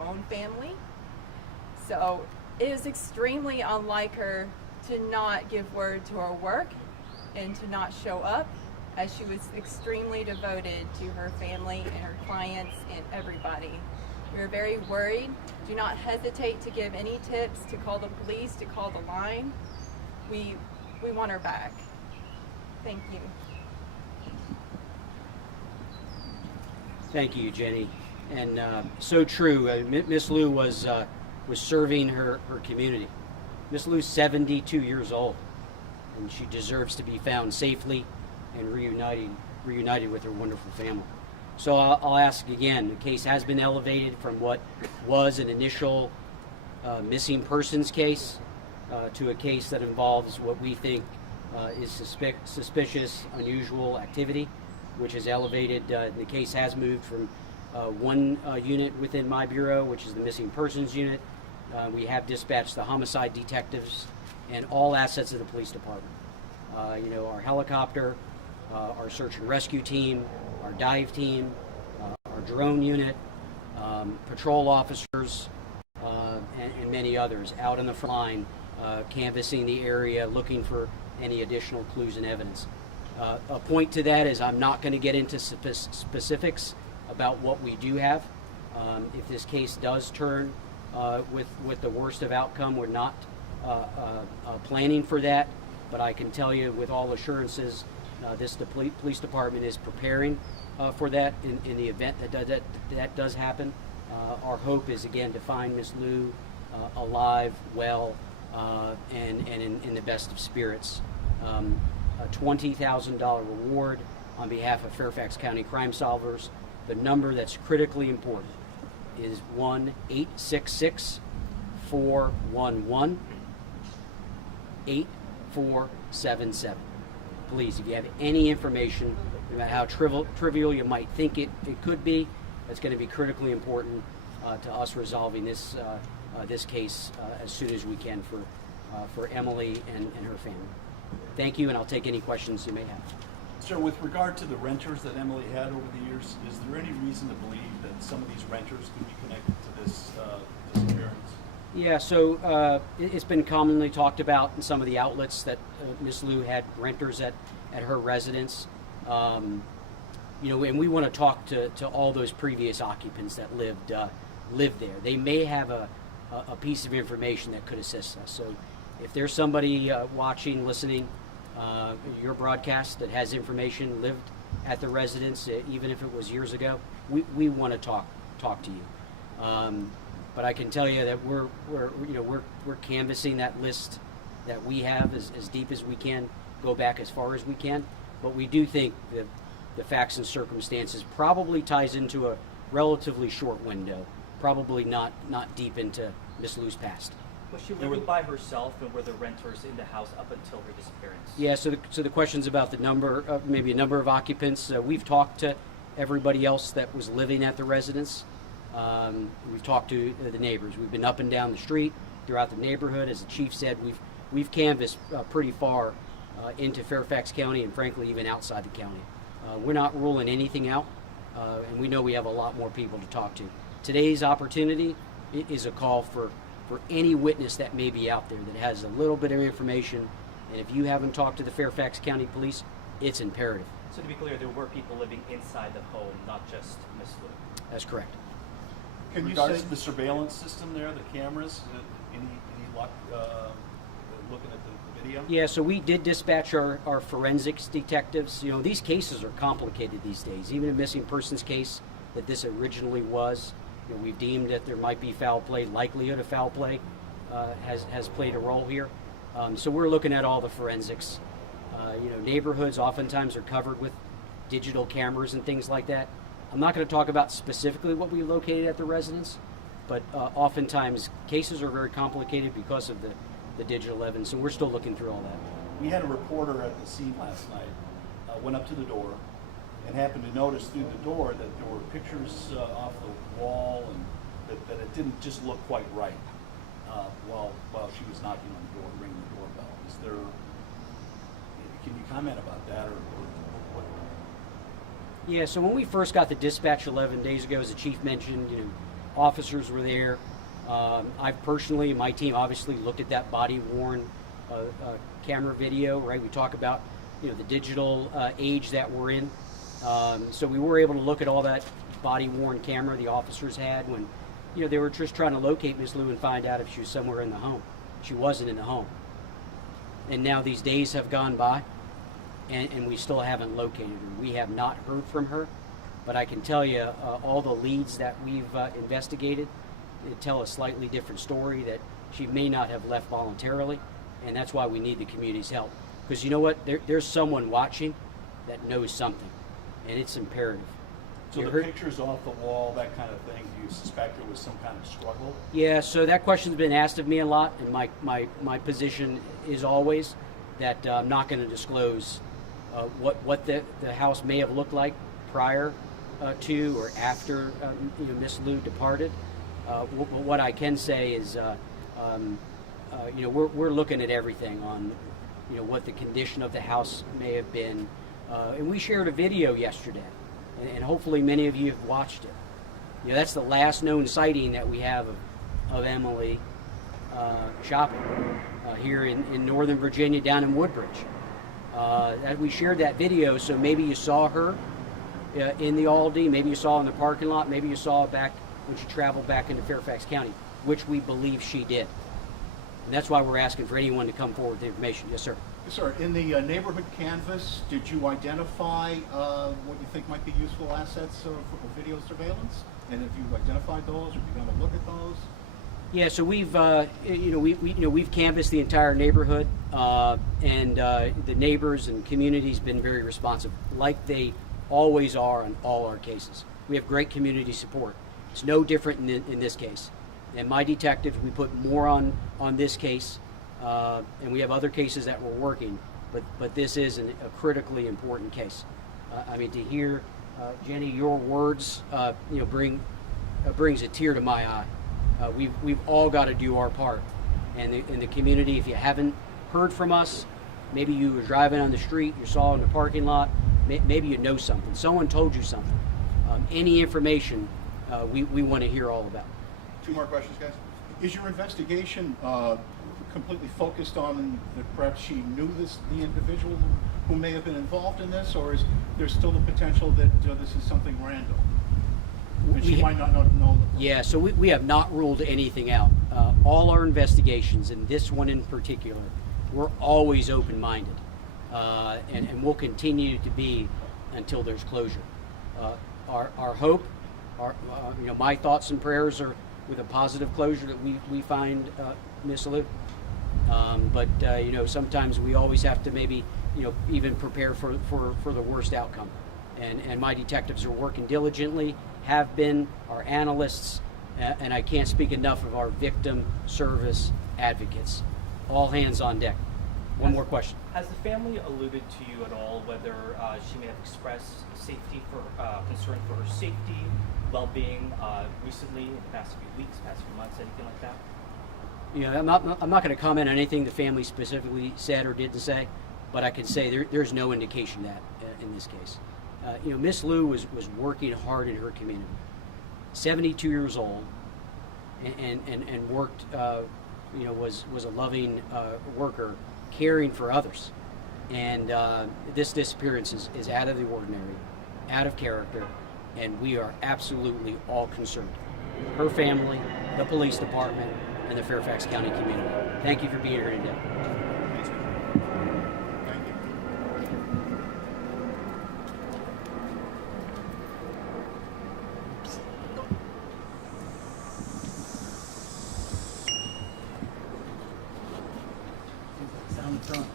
own family. So it is extremely unlike her to not give word to her work and to not show up, as she was extremely devoted to her family and her clients and everybody. We are very worried. Do not hesitate to give any tips, to call the police, to call the line. We want her back. Thank you. Thank you, Jenny. And so true. Miss Lou was serving her community. Miss Lou's 72 years old, and she deserves to be found safely and reunited with her wonderful family. So I'll ask again. The case has been elevated from what was an initial missing persons case to a case that involves what we think is suspicious, unusual activity, which is elevated. The case has moved from one unit within my bureau, which is the missing persons unit. We have dispatched the homicide detectives and all assets of the police department. Our helicopter, our search and rescue team, our dive team, our drone unit, patrol officers, and many others out on the front line, canvassing the area, looking for any additional clues and evidence. A point to that is I'm not going to get into specifics about what we do have. If this case does turn with the worst of outcome, we're not planning for that, but I can tell you with all assurances, the police department is preparing for that in the event that does happen. Our hope is, again, to find Miss Lou alive, well, and in the best of spirits. A $20,000 reward on behalf of Fairfax County Crime Solvers. The number that's critically important is 1-866-411-8477. Please, if you have any information about how trivial you might think it could be, that's going to be critically important to us resolving this case as soon as we can for Emily and her family. Thank you, and I'll take any questions you may have. Sir, with regard to the renters that Emily had over the years, is there any reason to believe that some of these renters could be connected to this disappearance? Yeah, so it's been commonly talked about in some of the outlets that Miss Lou had renters at her residence. And we want to talk to all those previous occupants that lived there. They may have a piece of information that could assist us. So if there's somebody watching, listening, your broadcast that has information, lived at the residence, even if it was years ago, we want to talk to you. But I can tell you that we're canvassing that list that we have as deep as we can, go back as far as we can. But we do think that the facts and circumstances probably ties into a relatively short window, probably not deep into Miss Lou's past. Was she living by herself, and were the renters in the house up until her disappearance? Yeah, so the question's about the number, maybe a number of occupants. We've talked to everybody else that was living at the residence. We've talked to the neighbors. We've been up and down the street throughout the neighborhood. As the chief said, we've canvassed pretty far into Fairfax County and frankly even outside the county. We're not ruling anything out, and we know we have a lot more people to talk to. Today's opportunity is a call for any witness that may be out there that has a little bit of information, and if you haven't talked to the Fairfax County Police, it's imperative. So to be clear, there were people living inside the home, not just Miss Lou. That's correct. In regards to the surveillance system there, the cameras, any luck looking at the video? Yeah, so we did dispatch our forensics detectives. These cases are complicated these days. Even a missing persons case that this originally was, we've deemed that there might be foul play, likelihood of foul play has played a role here. So we're looking at all the forensics. Neighborhoods oftentimes are covered with digital cameras and things like that. I'm not going to talk about specifically what we located at the residence, but oftentimes cases are very complicated because of the digital evidence, and we're still looking through all that. We had a reporter at the scene last night, went up to the door, and happened to notice through the door that there were pictures off the wall, and that it didn't just look quite right while she was knocking on the door, ringing the doorbell. Can you comment about that, or what? Yeah, so when we first got the dispatch 11 days ago, as the chief mentioned, officers were there. I've personally, my team obviously looked at that body-worn camera video, right? We talk about, the digital age that we're in. So we were able to look at all that body-worn camera the officers had when, they were just trying to locate Miss Lou and find out if she was somewhere in the home. She wasn't in the home. And now these days have gone by, and we still haven't located her. We have not heard from her, but I can tell you all the leads that we've investigated tell a slightly different story, that she may not have left voluntarily, and that's why we need the community's help. Because you know what? There's someone watching that knows something, and it's imperative. So the pictures off the wall, that kind of thing, do you suspect there was some kind of struggle? Yeah, so that question's been asked of me a lot, and my position is always that I'm not going to disclose what the house may have looked like prior to or after Miss Lou departed. What I can say is, we're looking at everything on, what the condition of the house may have been, and we shared a video yesterday, and hopefully many of you have watched it. That's the last known sighting that we have of Emily shopping here in Northern Virginia, down in Woodbridge. We shared that video, so maybe you saw her in the Aldi, maybe you saw her in the parking lot, maybe you saw her back when she traveled back into Fairfax County, which we believe she did. And that's why we're asking for anyone to come forward with information. Yes, sir. Yes, sir. In the neighborhood canvas, did you identify what you think might be useful assets for video surveillance? And have you identified those, or have you gone to look at those? Yeah, so we've we've canvassed the entire neighborhood, and the neighbors and community's been very responsive, like they always are on all our cases. We have great community support. It's no different in this case. And my detectives, we put more on this case, and we have other cases that we're working, but this is a critically important case. To hear, Jenny, your words, brings a tear to my eye. We've all got to do our part. And in the community, if you haven't heard from us, maybe you were driving on the street, you saw in the parking lot, maybe you know something. Someone told you something. Any information, we want to hear all about. 2 more questions, guys. Is your investigation completely focused on that perhaps she knew the individual who may have been involved in this, or is there still the potential that this is something random? And she might not know. Yeah, so we have not ruled anything out. All our investigations, and this one in particular, we're always open-minded, and we'll continue to be until there's closure. Our hope, my thoughts and prayers are with a positive closure that we find Miss Lou. But sometimes we always have to maybe even prepare for the worst outcome. And my detectives are working diligently, have been, our analysts, and I can't speak enough of our victim service advocates. All hands on deck. One more question. Has the family alluded to you at all whether she may have expressed concern for her safety, well-being recently, in the past few weeks, past few months, anything like that? I'm not going to comment on anything the family specifically said or didn't say, but I can say there's no indication that in this case. Miss Lou was working hard in her community. 72 years old, and worked. Was a loving worker, caring for others. And this disappearance is out of the ordinary, out of character, and we are absolutely all concerned. Her family, the police department, and the Fairfax County community. Thank you for being here today. Thank you. Down the front.